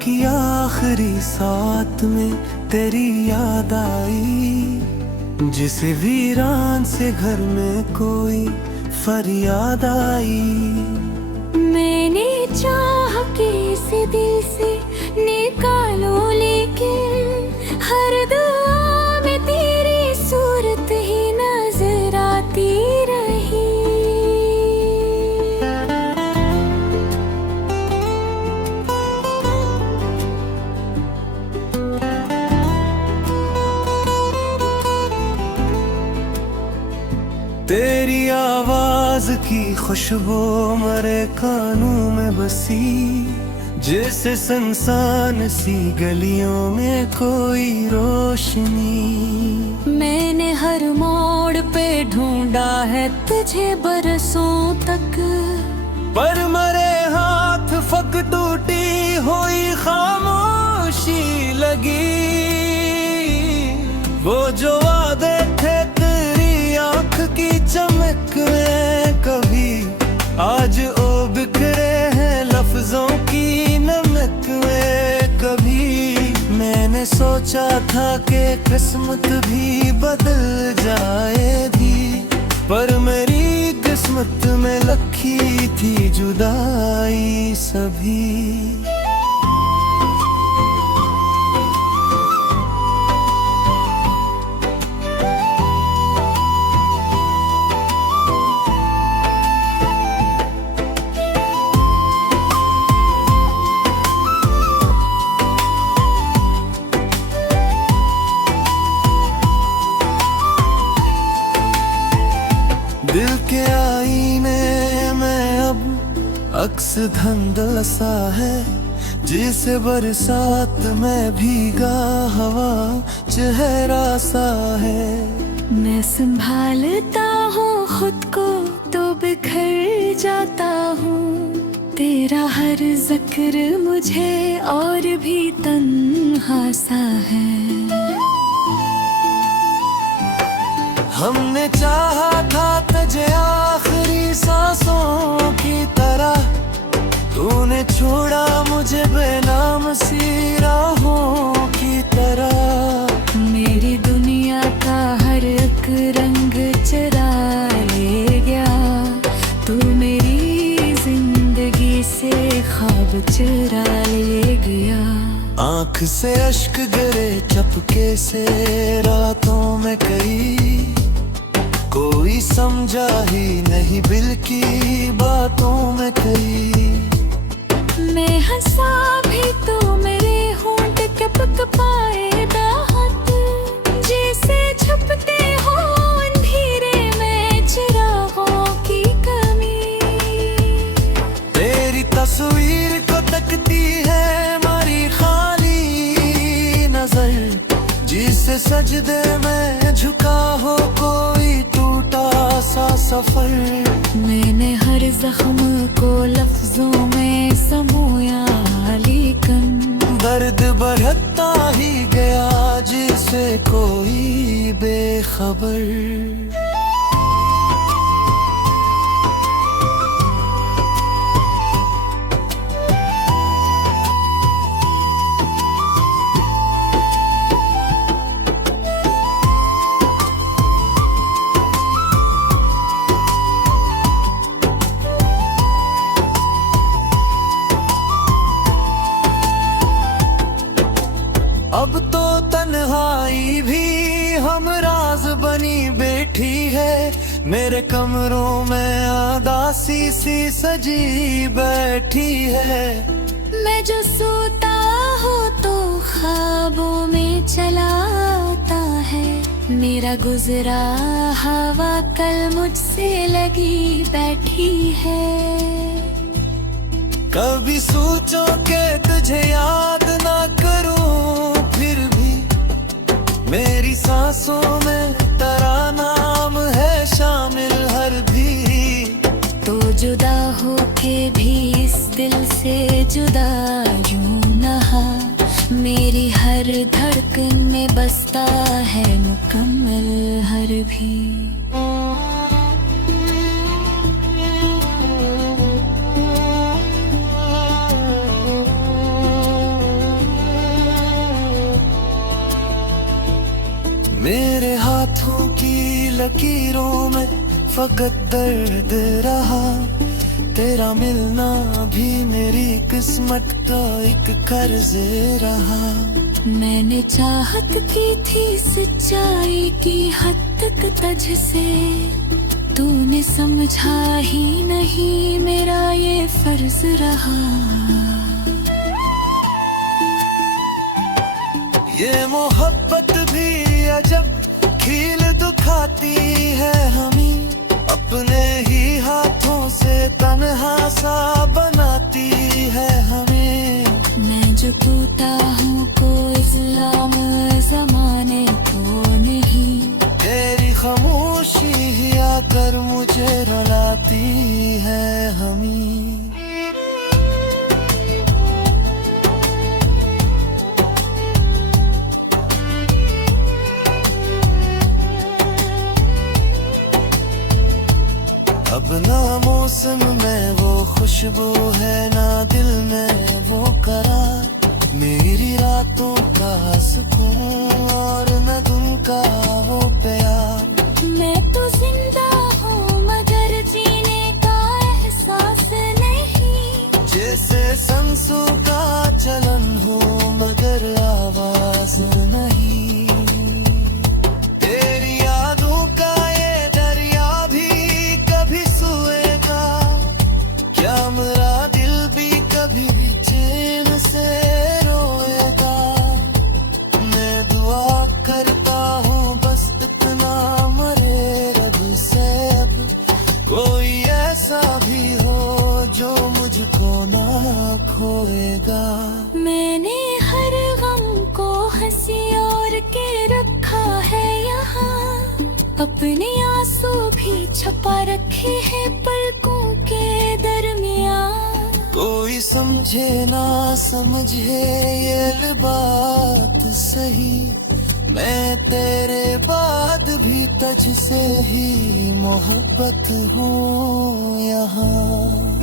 की आखिरी साथ में तेरी याद आई, जिसे वीरान से घर में कोई फरियाद आई। मैंने चाह के इसे दिल से निकालो, लेकिन हर दुआ में तेरी सूरत ही नजर आती रही। तेरी आवाज की खुशबू मरे कानों में बसी, जैसे सुनसान सी गलियों में कोई रोशनी। मैंने हर मोड़ पे ढूंढा है तुझे बरसों तक, पर मरे हाथ फक टूटी हुई खामोशी लगी। वो जो वादे थे तेरी आंख की चमक में कभी, आज ओ बिखरे हैं लफ्जों की नमक में कभी। मैंने सोचा था कि किस्मत भी बदल जाएगी, पर मेरी किस्मत में लिखी थी जुदाई सभी। दिल के आईने में अब अक्स धंधला सा है, जिसे बरसात में भीगा हवा चेहरा सा है। मैं संभालता हूँ खुद को तो बिखर जाता हूँ, तेरा हर जिक्र मुझे और भी तन्हा सा है। हमने चाहा था तुझे आखिरी सांसों की तरह, तूने छोड़ा मुझे बेनाम सी राहों की तरह। मेरी दुनिया का हर एक रंग चुरा ले गया, तू मेरी जिंदगी से ख्वाब चुरा ले गया। आँख से अश्क गिरे चपके से रातों में कई, कोई समझा ही नहीं दिल की बातों में कई। मैं हंसा भी तो मेरे होंठ टपक पाए दाहत, जैसे छुपते हो अंधेरे में चिरागों की कमी। तेरी तस्वीर को तकती है हमारी खाली नजर, जिसे सजदे में झुका हो कोई टूटा सा सफर। मैंने हर जख्म को लफ्जों में समोया, लेकिन दर्द बढ़ता ही गया जिसे कोई बेखबर। अब तो तन्हाई भी हम राज बनी बैठी है, मेरे कमरों में आदासी सी सजी बैठी है। मैं जो सोता हूँ तो ख्वाबों में चला आता है, मेरा गुजरा हवा कल मुझसे लगी बैठी है। कभी सोचो के तुझे याद ना करूं, फिर भी मेरी सांसों में तेरा नाम है शामिल हर भी। तो जुदा होके भी इस दिल से जुदा यूं नहा, मेरी हर धड़कन में बसता है मुकम्मल हर भी। मेरे हाथों की लकीरों में फकत दर्द रहा, तेरा मिलना भी मेरी किस्मत का एक कर्ज रहा। मैंने चाहत की थी सच्चाई की हद तक तुझसे, तूने समझा ही नहीं मेरा ये फर्ज रहा। ये मोहब्बत भी अजब खील दुखाती है हमें, अपने ही हाथों से तन्हा सा बनाती है हमें। मैं जो टूटा हूँ कोई इल्जाम ज़माने को नहीं, तेरी खामोशी ही आकर मुझे रुलाती है हमें। अब ना मौसम में वो खुशबू है, ना दिल में वो करार, मेरी रातों का सुकून और न दिन का वो प्यार। मैं तो जिंदा हूँ मगर जीने का एहसास नहीं, जैसे सांसों का चलन हो मगर आवाज नहीं। तेरी यादों का ये दरिया भी कभी सुएगा क्या, मेरा दिल भी कभी भी चैन से रोएगा। मैं दुआ करता हूँ बस इतना मरे रब से अब कोई ऐसा भी हो जो मुझको ना खोएगा। मैंने हर गम को हंसी और के रखा है यहाँ, अपने आंसू भी छुपा रखे हैं पलकों के दरमियान। कोई समझे ना समझे ये बात सही, मैं तेरे बाद भी तुझसे ही मोहब्बत हूँ यहाँ।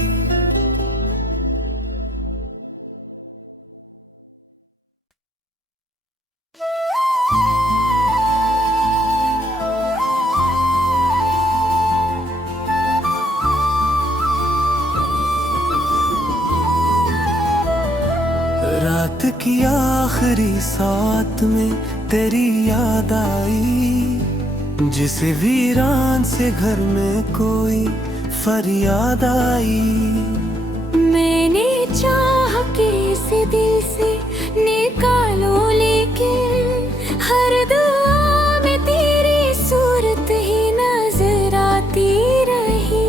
रात की आखिरी साथ में तेरी याद आई, जिसे वीरान से घर में कोई फरियाद आई। मैंने चाह के इसे दिल से निकालो लेकिन हर दुआ में तेरी सूरत ही नजर आती रही।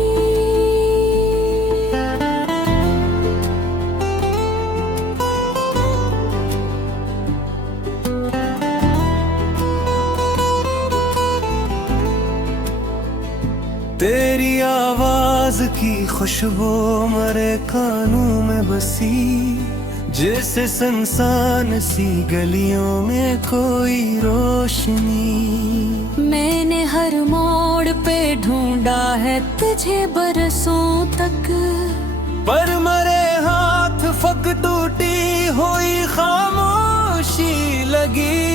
तेरी आवाज की खुशबू मरे कानों में बसी, जैसे सुनसान सी गलियों में कोई रोशनी। मैंने हर मोड़ पे ढूंढा है तुझे बरसों तक, पर मरे हाथ फक टूटी हुई खामोशी लगी।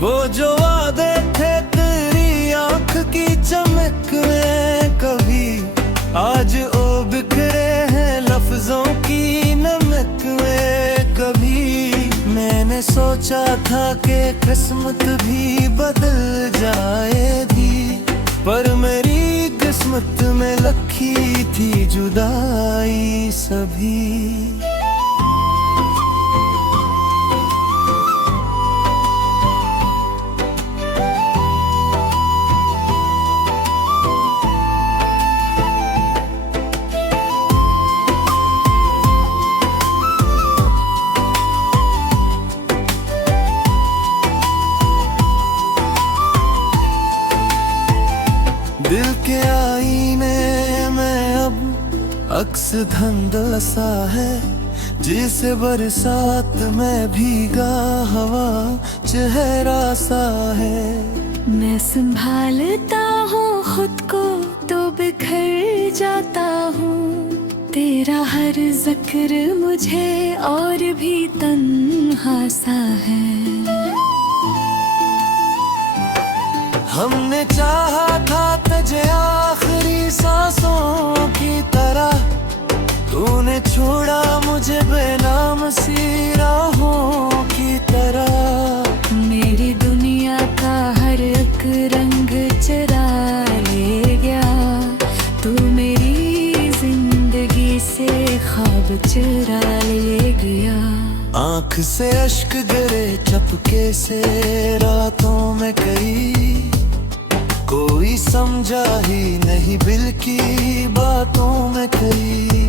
वो जो वादे थे तेरी आंख की चमक में कभी, आज ओ बिखरे हैं लफ्जों की नमक में कभी। मैंने सोचा था कि किस्मत भी बदल जाएगी, पर मेरी किस्मत में लिखी थी जुदाई सभी। दिल के आईने में अब अक्स धंधला सा है, जिसे बरसात में भीगा हवा चेहरा सा है। मैं संभालता हूँ खुद को तो बिखर जाता हूँ, तेरा हर जिक्र मुझे और भी तन्हा सा है। हमने चाहा था तुझे आखिरी सांसों की तरह, तूने छोड़ा मुझे बेनाम सी राहों की तरह। मेरी दुनिया का हर एक रंग चरा ले गया, तू मेरी जिंदगी से ख्वाब चुरा ले गया। आँख से अश्क गिरे चपके से रातों में कई, कोई समझा ही नहीं दिल की बातों में कई।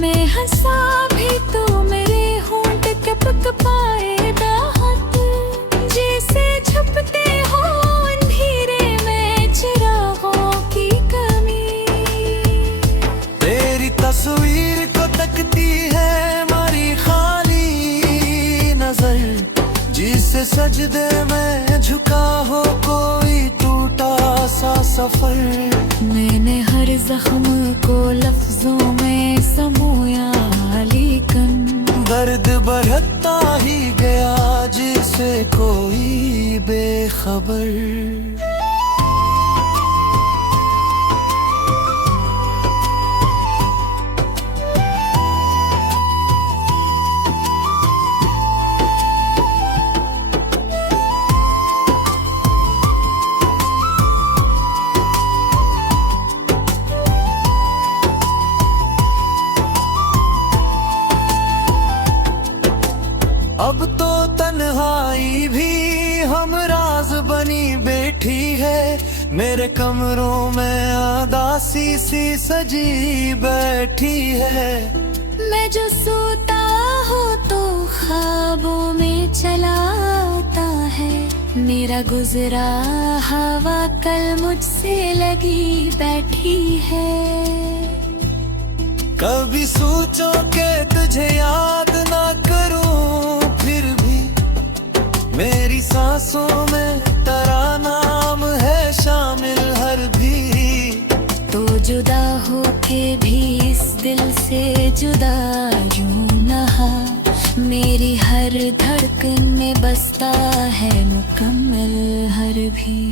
मैं हंसा भी तो मेरे होंठ कपक पाए दाहत, जैसे छुपते हो अंधेरे में चिरागों की कमी। तेरी तस्वीर को तकती है हमारी खाली नजर, जिसे सजदे में झुका हो कोई टूटा सा सफर। मैंने हर जख्म को लफ्जों में समोया, लेकिन दर्द बढ़ता ही गया जिसे कोई बेखबर। अब तो तन्हाई भी हम राज बनी बैठी है, मेरे कमरों में आदासी सी सजी बैठी है। मैं जो सोता हूँ तो ख्वाबों में चला आता है, मेरा गुजरा हवा कल मुझसे लगी बैठी है। कभी सोचो के तुझे याद ना करूं, फिर भी मेरी सांसों में तेरा नाम है शामिल हर भी। तो जुदा होके भी इस दिल से जुदा यूं नहा, मेरी हर धड़कन में बसता है मुकम्मल हर भी।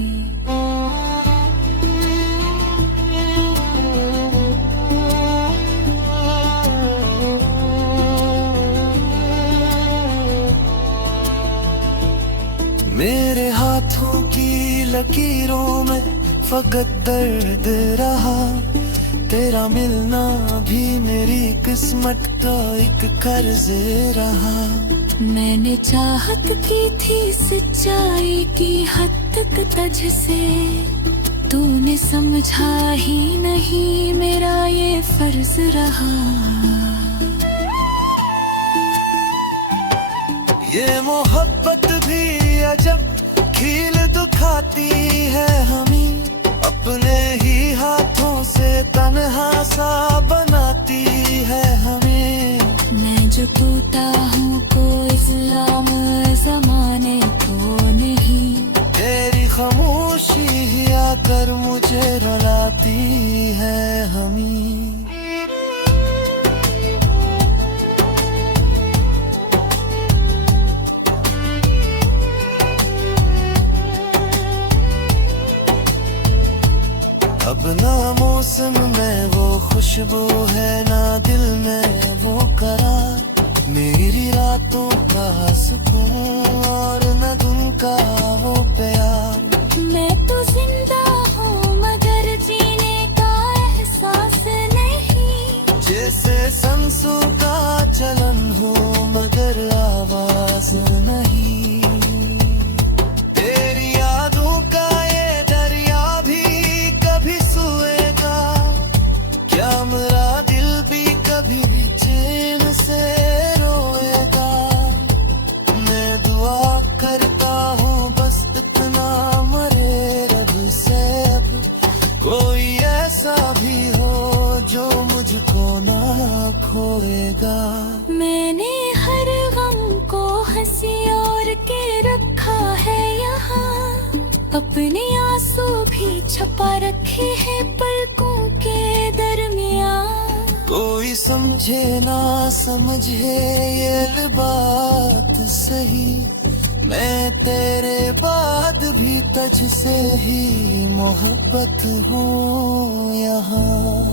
मेरे हाथों की लकीरों में फकत दर्द रहा, तेरा मिलना भी मेरी किस्मत का एक कर्ज रहा। मैंने चाहत की थी सच्चाई की हद तक तुझसे, तूने समझा ही नहीं मेरा ये फर्ज रहा। ये मोहब्बत भी अजब खील दुखाती है हमें, अपने ही हाथों से तन्हा सा बनाती है हमें। मैं जो टूटा हूँ कोई इस्लाम जमाने को नहीं, तेरी खामोशी ही आकर मुझे रुलाती है हमें। अब ना मौसम में वो खुशबू है ना दिल में वो करार, मेरी रातों का सुकून और न दिन का वो प्यार। मैं तो जिंदा हूँ मगर जीने का एहसास नहीं, जैसे शम्सों का चलन हो मगर आवाज नहीं। तेरी यादों का ये दरिया भी कभी सोएगा क्या, मेरा दिल भी कभी भी चैन से रोएगा। मैं दुआ करता हूँ बस इतना मरे रब से अब कोई ऐसा भी हो जो मुझको ना खोएगा। मैंने हर गम को हंसी और के रखा है यहाँ, अपने आंसू भी छुपा रखे हैं पलकों के दरमियाँ। कोई समझे ना समझे ये बात सही, मैं तेरे बाद भी तुझसे ही मोहब्बत हूँ यहाँ।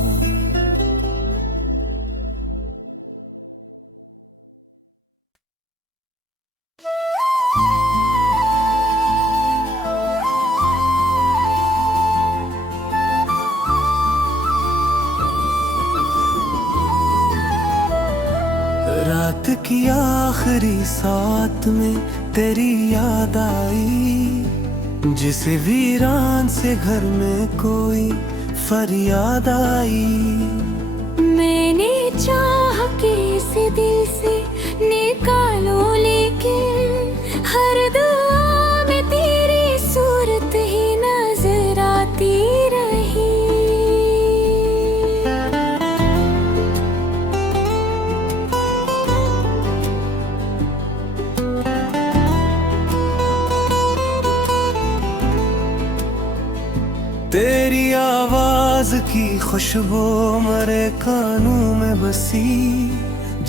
रात की आखिरी साथ में तेरी याद आई, जिस वीरान से घर में कोई फरियाद आई। मैंने चाह के इसे दिल से निकालो, लेकिन हर दुआ में तेरी सूरत ही नजर आती रही। तेरी आवाज की खुशबू मरे कानों में बसी,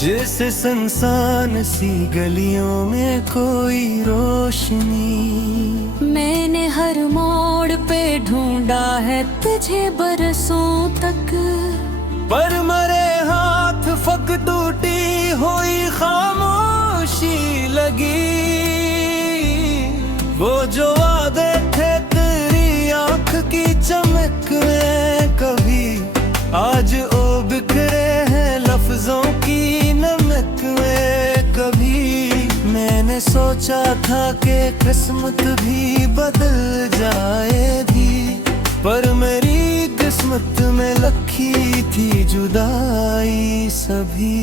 जैसे सुनसान सी गलियों में कोई रोशनी। मैंने हर मोड़ पे ढूंढा है तुझे बरसों तक, पर मरे हाथ फक टूटी हुई खामोशी लगी। वो जो वादे थे तेरी आंख की चमक में कभी, आज ओ बिखरे हैं लफ्जों की नमक में कभी। मैंने सोचा था कि किस्मत भी बदल जाएगी, पर मेरी किस्मत में लिखी थी जुदाई सभी।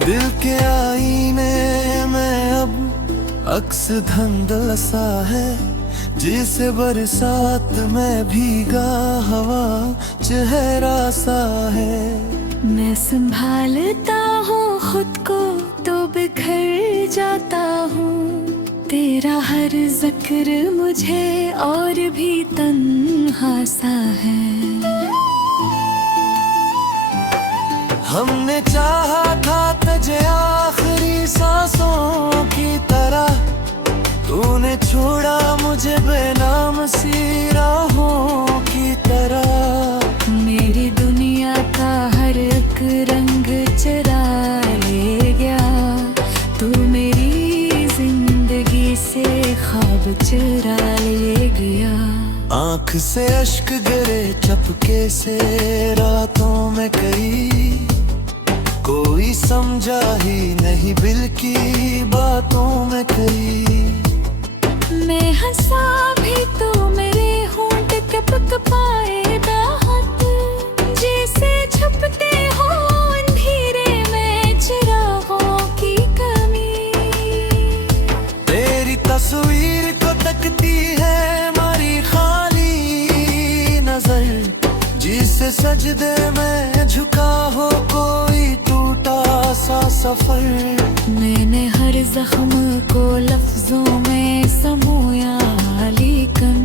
दिल के आईने में अब अक्स धंधसा है, जिसे बरसात में भीगा हवा चेहरा सा है। मैं संभालता हूँ खुद को तो बिखर जाता हूँ, तेरा हर जिक्र मुझे और भी तन्हा सा है। हमने चाहा था तुझे आखिरी सांसों की तरह, तूने छोड़ा मुझे बेनाम सी राहों की तरह। मेरी दुनिया का हर एक रंग चुरा ले गया, तू मेरी जिंदगी से ख्वाब चुरा ले गया। आँख से अश्क गिरे चपके से रातों में कई, कोई समझा ही नहीं दिल की बातों में कई। मैं हंसा भी तो मेरे होंठ कपक पाए दाहत, जैसे छुपते हो अंधेरे में चिरागों की कमी। तेरी तस्वीर को तकती है हमारी खाली नजर, जिसे सजदे में झुका हो कोई टूटा सा सफर। मैंने हर जख्म को लफ्जों में समोया, लेकिन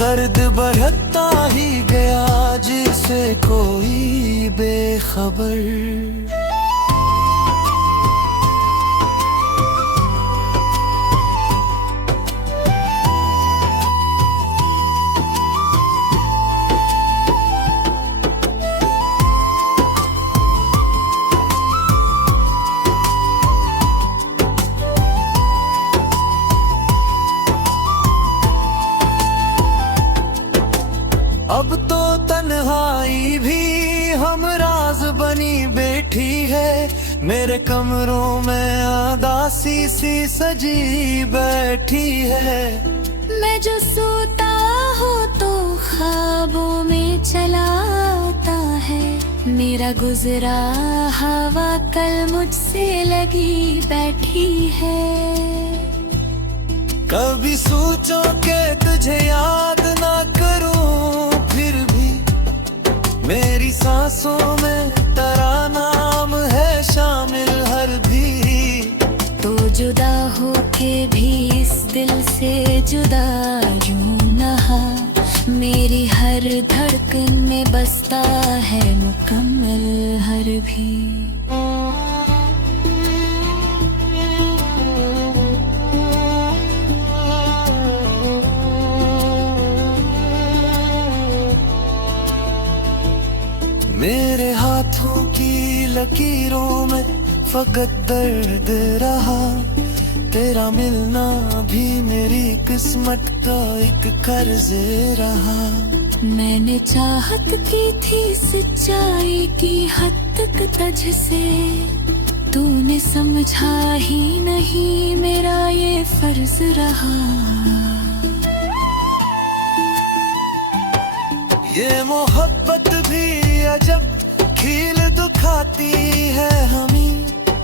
दर्द बढ़ता ही गया जिसे कोई बेखबर। अब तो तन्हाई भी हम राज बनी बैठी है, मेरे कमरों में उदासी सी सजी बैठी है। मैं जो सोता हूँ तो ख्वाबों में चला आता है, मेरा गुजरा हवा कल मुझसे लगी बैठी है। कभी सोचो के तुझे याद ना करूं, फिर भी सांसों में तेरा नाम है शामिल हर भी। तो जुदा होके भी इस दिल से जुदा यूं नहा, मेरी हर धड़कन में बसता है मुकम्मल हर भी। मेरे हाथों की लकीरों में फकत दर्द रहा, तेरा मिलना भी मेरी किस्मत का एक कर्ज रहा। मैंने चाहत की थी सच्चाई की हद तक तुझसे, तूने समझा ही नहीं मेरा ये फर्ज रहा। ये मोहब्बत भी अजब खील दुखाती है हमें,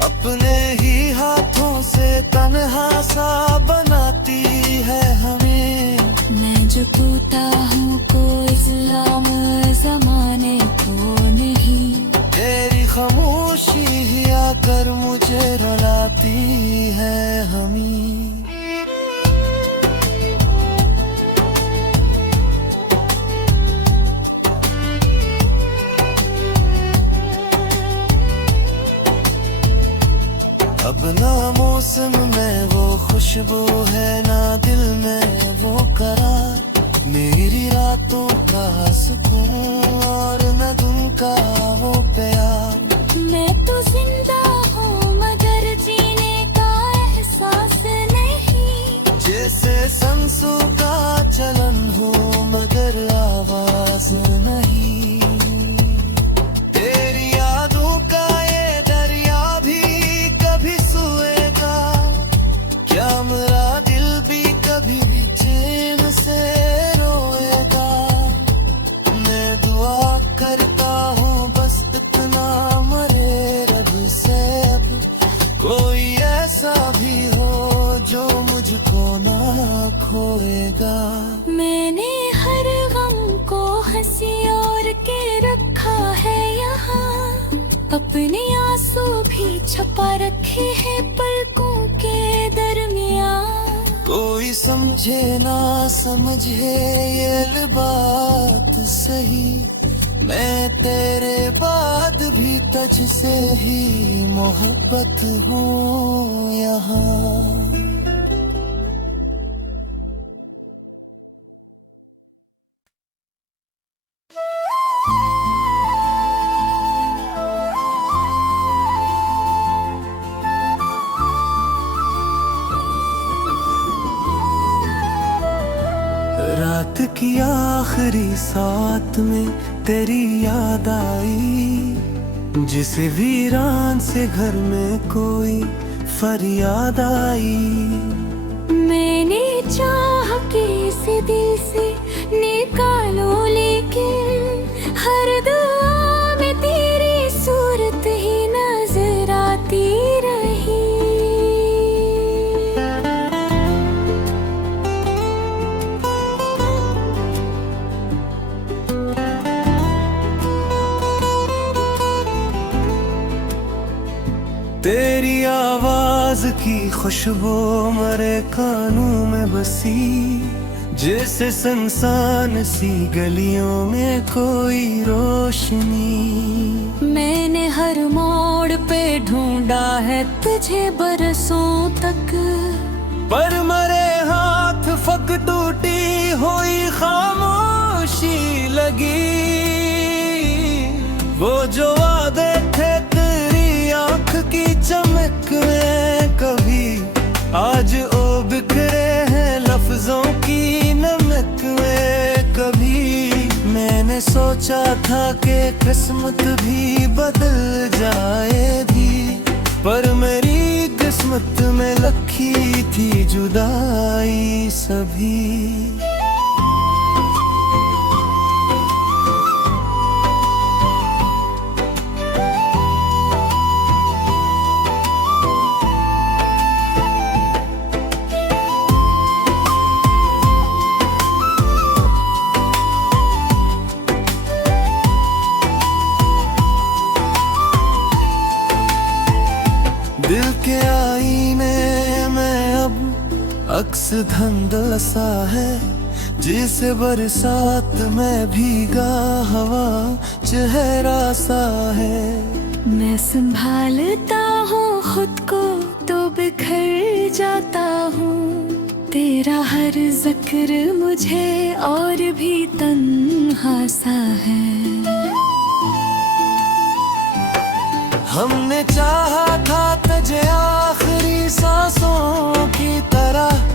अपने ही हाथों से तन्हा सा बनाती है हमें। मैं जो टूटा हूँ कोई इल्जाम ज़माने को नहीं, तेरी खामोशी ही आकर मुझे रुलाती है हमें। अब ना मौसम में वो खुशबू है ना दिल में वो करार, मेरी रातों का सुकून और न दिन का वो प्यार। मैं तो जिंदा हूँ मगर जीने का एहसास नहीं, जैसे सांसों का चलन हो मगर आवाज नहीं। तेरी यादों का ये दरिया भी कभी सोएगा क्या, मेरा दिल भी कभी भी चैन से रोएगा। मैं दुआ करता हूँ बस इतना मरे रब से अब कोई ऐसा भी हो जो मुझको ना खोएगा। मैंने हर गम को हंसी और के रखा है यहाँ, अपने आंसू भी छुपा रखे हैं पलकों के दरमियाँ। कोई समझे ना समझे ये बात सही, मैं तेरे बाद भी तुझसे ही मोहब्बत हूँ यहाँ। रात की आखिरी साथ में तेरी याद आई, जिस वीरान से घर में कोई फरियाद आई। मैंने चाह के इसे दिल से निकालो लेकिन हर दुआ में तेरी सूरत ही नजर आती रही। तेरी आवाज की खुशबू मेरे कानों में बसी, जैसे सुनसान सी गलियों में कोई रोशनी। मैंने हर मोड़ पे ढूंढा है तुझे बरसों तक, पर मरे हाथ फक टूटी हुई खामोशी लगी। वो जो वादे थे तेरी आंख की चमक में कभी, आज ओ बिखरे हैं लफ्जों की नमक में कभी। मैंने सोचा था कि किस्मत भी बदल जाएगी, पर मेरी किस्मत में लिखी थी जुदाई सभी। बस धंधला सा है जिसे बरसात में भीगा हवा चेहरा सा है। मैं संभालता हूँ खुद को तो बिखर जाता हूँ, तेरा हर जिक्र मुझे और भी तन्हा सा है। हमने चाहा था तुझे आखिरी सांसों की तरह,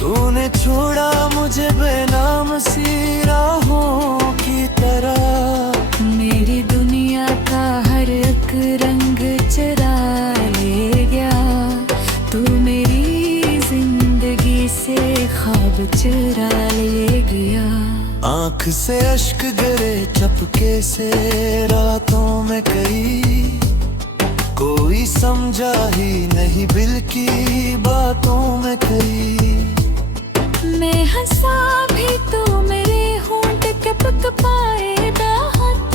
तूने छोड़ा मुझे बेनाम सी राहों की तरह। मेरी दुनिया का हर एक रंग चुरा ले गया, तू मेरी जिंदगी से ख्वाब चुरा ले गया। आँख से अश्क गिरे चपके से रातों में कई, कोई समझा ही नहीं दिल की बातों में कई। मैं हंसा भी तो मेरे होंठ कपक पाए दाहत,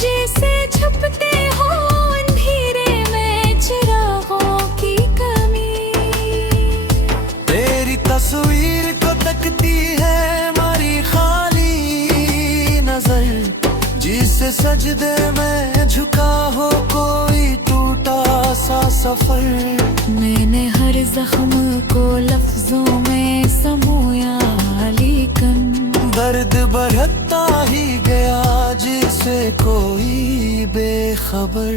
जैसे छुपते हो अंधेरे में चिरागों की कमी। तेरी तस्वीर को तकती है हमारी खाली नजर, जिसे सजदे में झुका हो कोई टूटा सा सफर। मैंने हर जख्म को लफ्जों में समोया, लेकिन दर्द बढ़ता ही गया जिसे कोई बेखबर।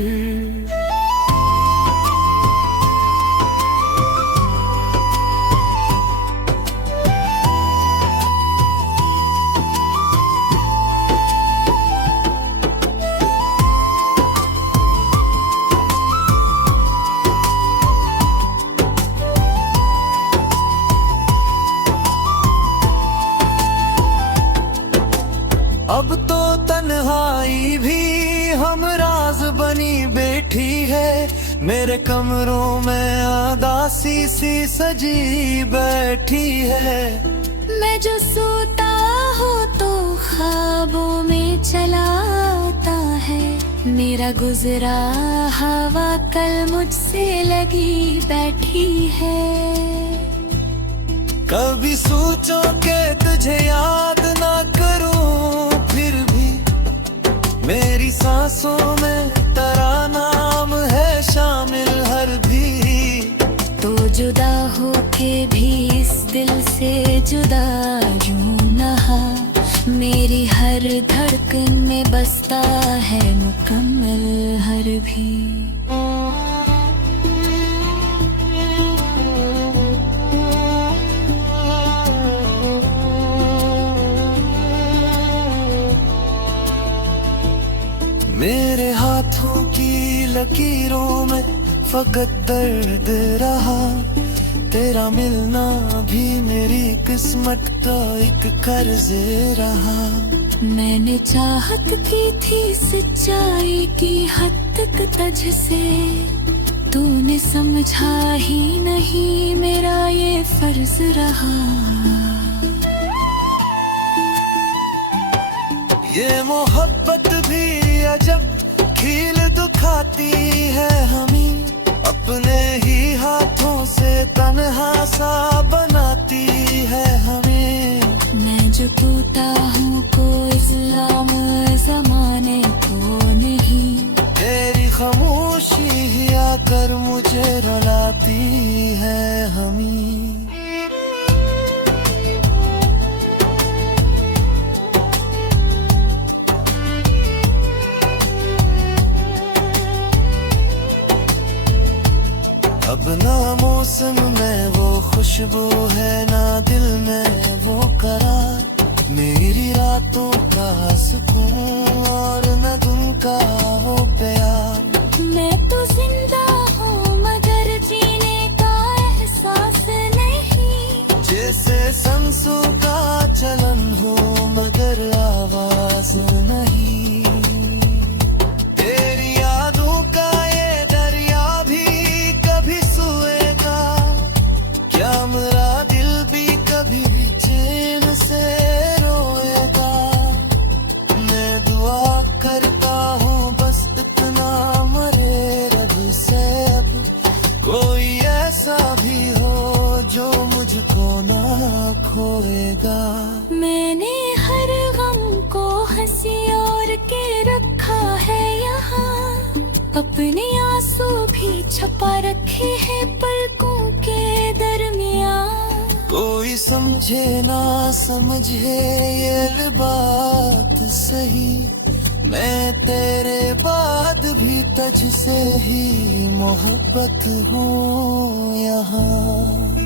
अब तो तन्हाई भी हम राज बनी बैठी है, मेरे कमरों में आदासी सी सजी बैठी है। मैं जो सोता हूँ तो ख्वाबों में चला आता है, मेरा गुजरा हवा कल मुझसे लगी बैठी है। कभी सोचो के तुझे याद ना करूं, फिर भी मेरी सांसों में तेरा नाम है शामिल हर भी। तो जुदा हो के भी इस दिल से जुदा यूं नहा, मेरी हर धड़कन में बसता है मुकम्मल हर भी। मेरे हाथों की लकीरों में फकत दर्द रहा, तेरा मिलना भी मेरी किस्मत का एक कर्ज रहा। मैंने चाहत की थी सच्चाई की हद तक तुझसे, तूने समझा ही नहीं मेरा ये फर्ज रहा। ये मोहब्बत भी अजब खील दुखाती है हमें, अपने ही हाथों से तन्हा सा बनाती है हमें। मैं जो टूटा हूँ कोई इल्जाम ज़माने को नहीं, तेरी खामोशी ही आकर मुझे रुलाती है हमें। अब ना मौसम में वो खुशबू है ना दिल में वो करार, मेरी रातों का सुकून और न दिन का वो प्यार। मैं तो जिंदा हूँ मगर जीने का एहसास नहीं, जैसे सांसों का चलन हो मगर आवाज नहीं। तेरी यादों का ये दरिया भी कभी सोएगा क्या, मेरा दिल भी कभी भी चैन से रोएगा। मैं दुआ करता हूँ बस इतना मरे रब से अब कोई ऐसा भी हो जो मुझको समझे ना समझे ये बात सही, मैं तेरे बाद भी तुझसे ही मोहब्बत हूँ यहाँ।